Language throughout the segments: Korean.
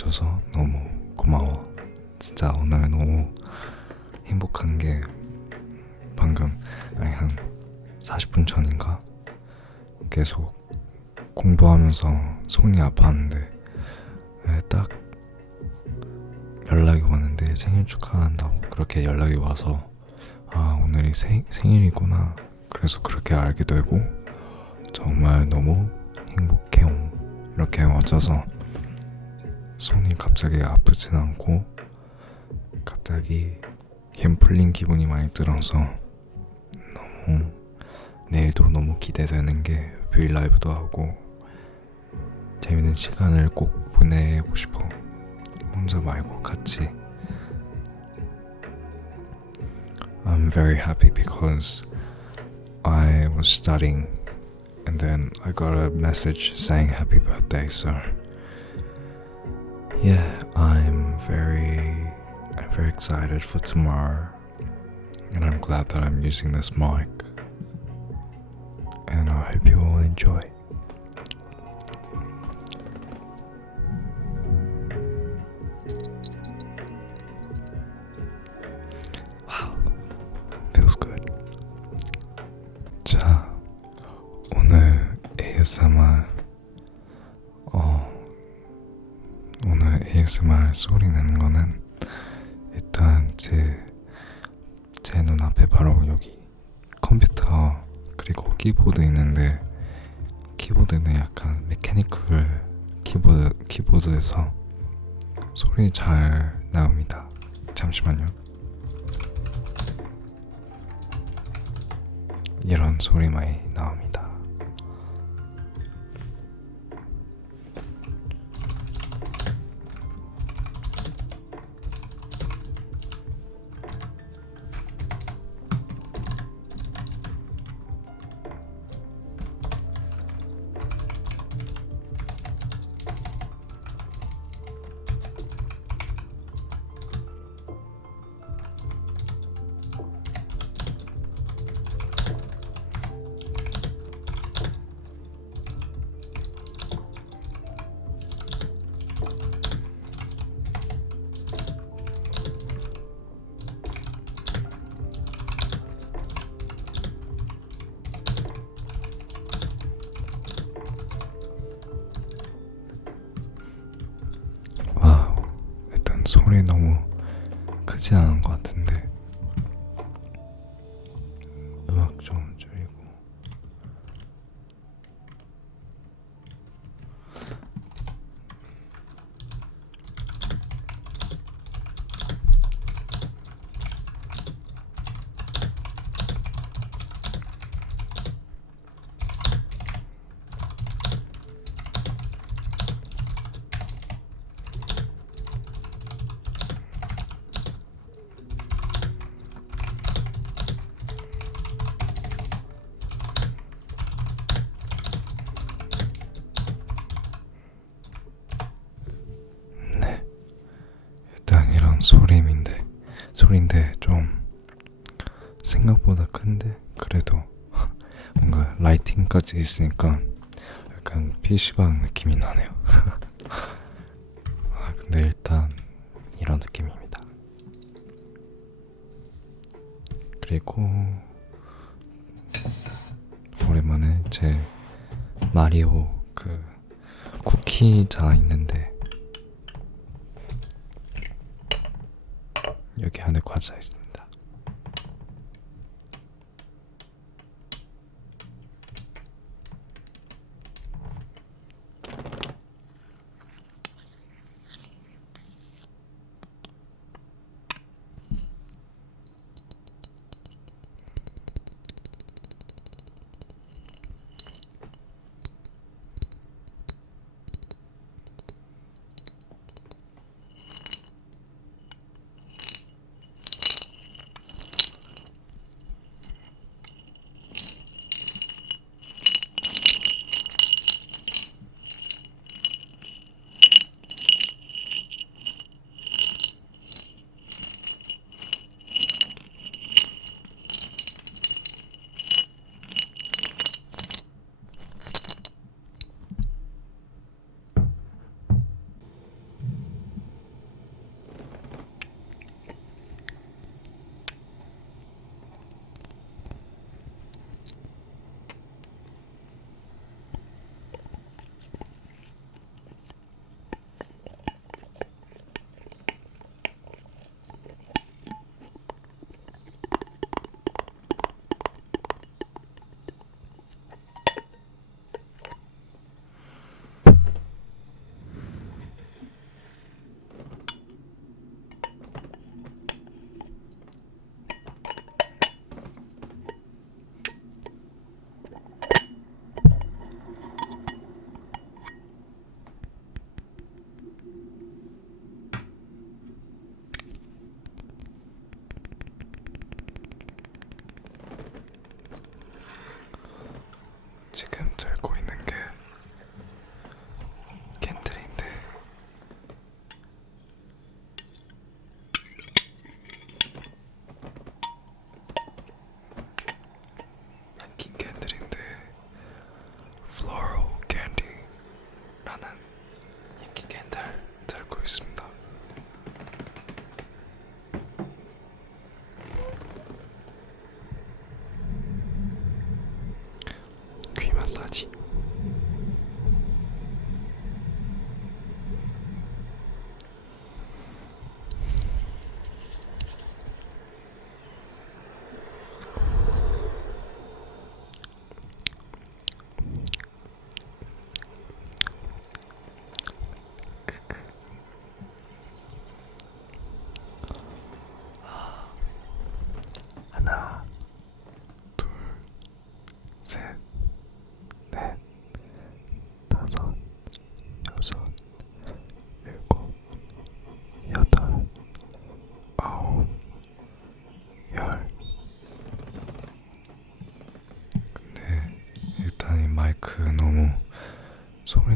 와줘서 너무 고마워. 진짜 오늘 너무 행복한 게 방금, 아니, 한 40분 전인가? 계속 공부하면서 손이 아팠는데 예, 딱 연락이 왔는데 생일 축하한다고 그렇게 연락이 와서 아 오늘이 생, 생일이구나 그래서 그렇게 알게 되고 정말 너무 행복해요 이렇게 와줘서 손이 갑자기 아프진 않고 갑자기 힘 풀린 기분이 많이 들어서 너무 내일도 너무 기대되는 게 브이라이브도 하고 재밌는 시간을 꼭 보내고 싶어 혼자 말고 같이 I'm very happy because I was studying and then I got a message saying happy birthday so yeah I'm very I'm very excited for tomorrow and I'm glad that I'm using this mic and I hope you all enjoy. ASMR 소리 내는 거는 일단 제 제 눈앞에 바로 여기 컴퓨터 그리고 키보드 있는데 키보드는 약간 메카니컬 키보드 키보드에서 소리 잘 나옵니다. 잠시만요. 이런 소리 많이 나옵니다. 크지 않은 것 같은데 음악 좀 줄이고 네 일단 이런 소리인데 소리인데 좀 생각보다 큰데 그래도 뭔가 라이팅까지 있으니까 약간 PC방 느낌이 나네요. 아 근데 일단 이런 느낌입니다. 그리고 오랜만에 제 마리오 그 쿠키 자 있는데 여기 안에 과자 있습니다.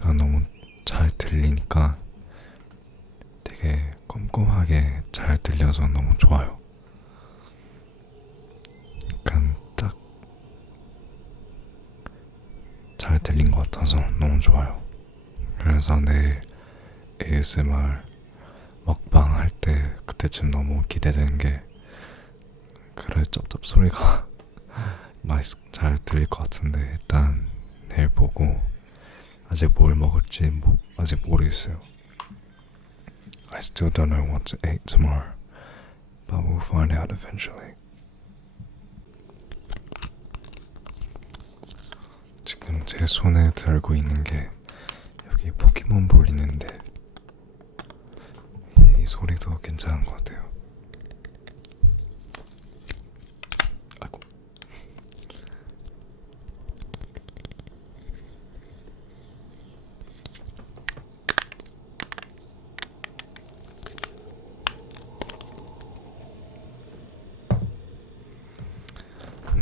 소리가 너무 잘 들리니까 되게 꼼꼼하게 잘 들려서 너무 좋아요. 약간 딱 잘 들린 것 같아서 너무 좋아요. 그래서 내일 ASMR 먹방 할 때 그때쯤 너무 기대되는 게 그래 쩝쩝 소리가 많이 잘 들릴 것 같은데 일단 내일 보고 아직 뭘 먹을지 뭐, 아직 모르겠어요. I still don't know what to eat tomorrow, but we'll find out eventually. 지금 제 손에 들고 있는 게 여기 포켓몬볼 있는데 이 소리도 괜찮은 것 같아요. 아이고.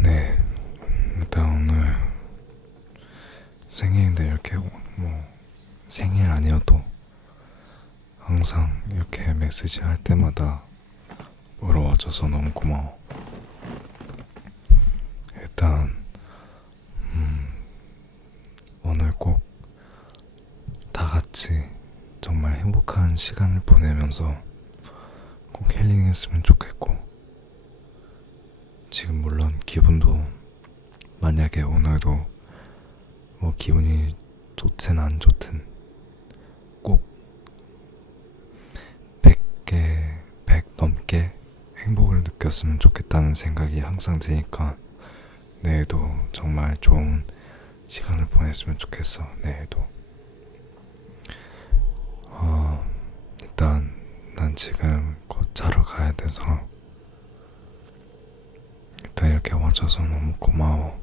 네, 일단 오늘 생일인데 이렇게 뭐 생일 아니어도 항상 이렇게 메시지 할 때마다 보러 와줘서 너무 고마워. 일단 음, 오늘 꼭 다 같이 정말 행복한 시간을 보내면서 꼭 힐링했으면 좋겠고 지금 물론 기분도 만약에 오늘도 뭐 기분이 좋든 안 좋든 꼭 100개, 100 넘게 행복을 느꼈으면 좋겠다는 생각이 항상 드니까 내일도 정말 좋은 시간을 보냈으면 좋겠어 내일도. 어, 일단 난 지금 곧 자러 가야 돼서 일단 이렇게 와줘서 너무 고마워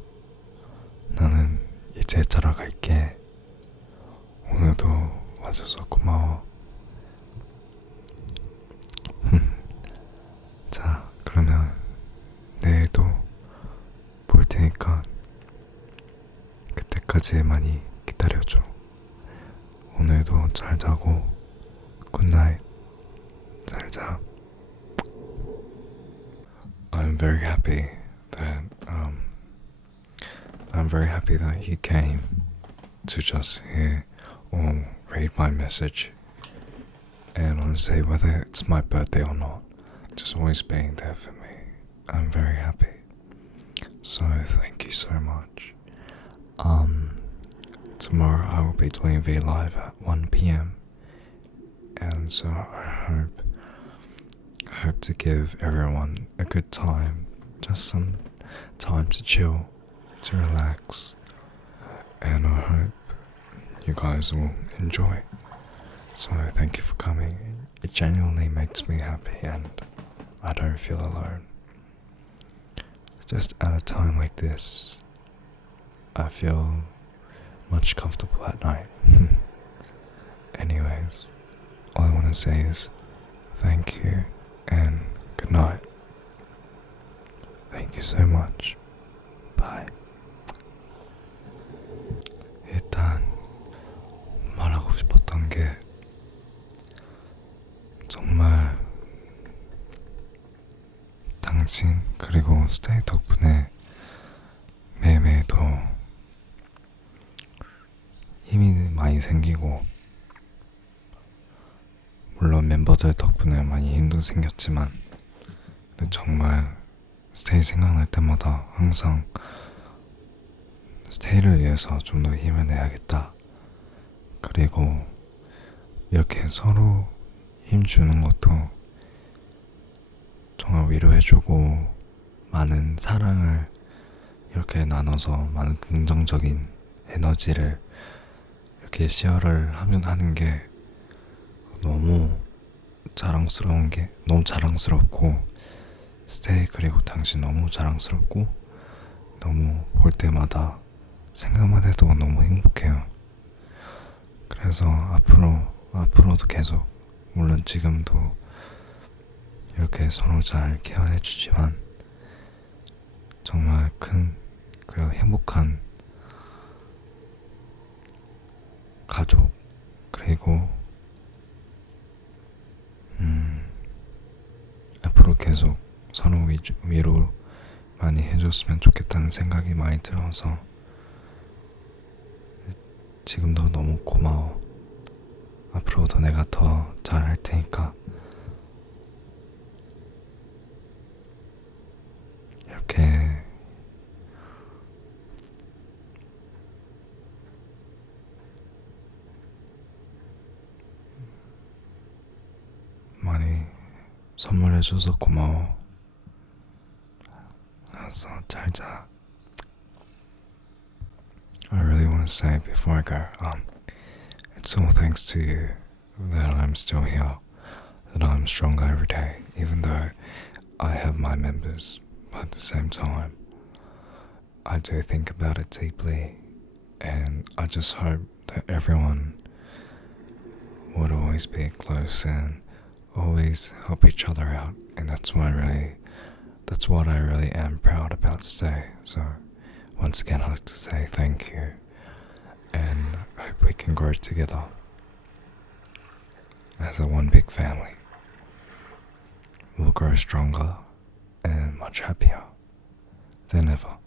이제 자러 갈게. 오늘도 와줘서 고마워. 자 그러면 내일도 볼 테니까 그때까지 많이 기다려줘. 오늘도 잘 자고 굿나잇 잘 자. I'm very happy that I'm very happy that you came to just hear or read my message. And honestly whether it's my birthday or not just always being there for me. I'm very happy. So thank you so much. Um tomorrow I will be doing V live at 1 p.m and so I hope I hope to give everyone a good time, just some time to chill, to relax, and I hope you guys will enjoy. So thank you for coming. It genuinely makes me happy, and I don't feel alone. Just at a time like this, I feel much comfortable at night. Anyways, all I want to say is thank you and good night. Thank you so much. Bye. 싶었던 게 정말 당신 그리고 스테이 덕분에 매일매일 더 힘이 많이 생기고 물론 멤버들 덕분에 많이 힘도 생겼지만 정말 스테이 생각날 때마다 항상 스테이를 위해서 좀 더 힘을 내야겠다. 그리고 이렇게 서로 힘 주는 것도 정말 위로해주고 많은 사랑을 이렇게 나눠서 많은 긍정적인 에너지를 이렇게 시어를 하면 하는 게 너무 자랑스러운 게 너무 자랑스럽고 스테이 그리고 당신 너무 자랑스럽고 너무 볼 때마다 생각만 해도 너무 행복해요. 그래서 앞으로 앞으로도 계속 물론 지금도 이렇게 서로 잘 케어해 주지만 정말 큰 그리고 행복한 그리고 음, 앞으로 계속 서로 위, 위로 많이 해줬으면 좋겠다는 생각이 많이 들어서 지금도 너무 고마워. 앞으로도 내가 더 잘할 테니까 이렇게 많이 선물해줘서 고마워. 알았어, 잘 자. I really want to say before I go, um, it's all thanks to you that I'm still here, that I'm stronger every day, even though I have my members. But at the same time, I do think about it deeply, and I just hope that everyone would always be close and always help each other out, and that's what I really, that's what I really am proud about today. So, once again, I'd like to say thank you, hope we can grow together as a one big family. We'll grow stronger and much happier than ever.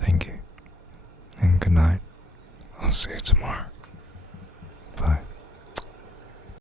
Thank you, and good night. I'll see you tomorrow.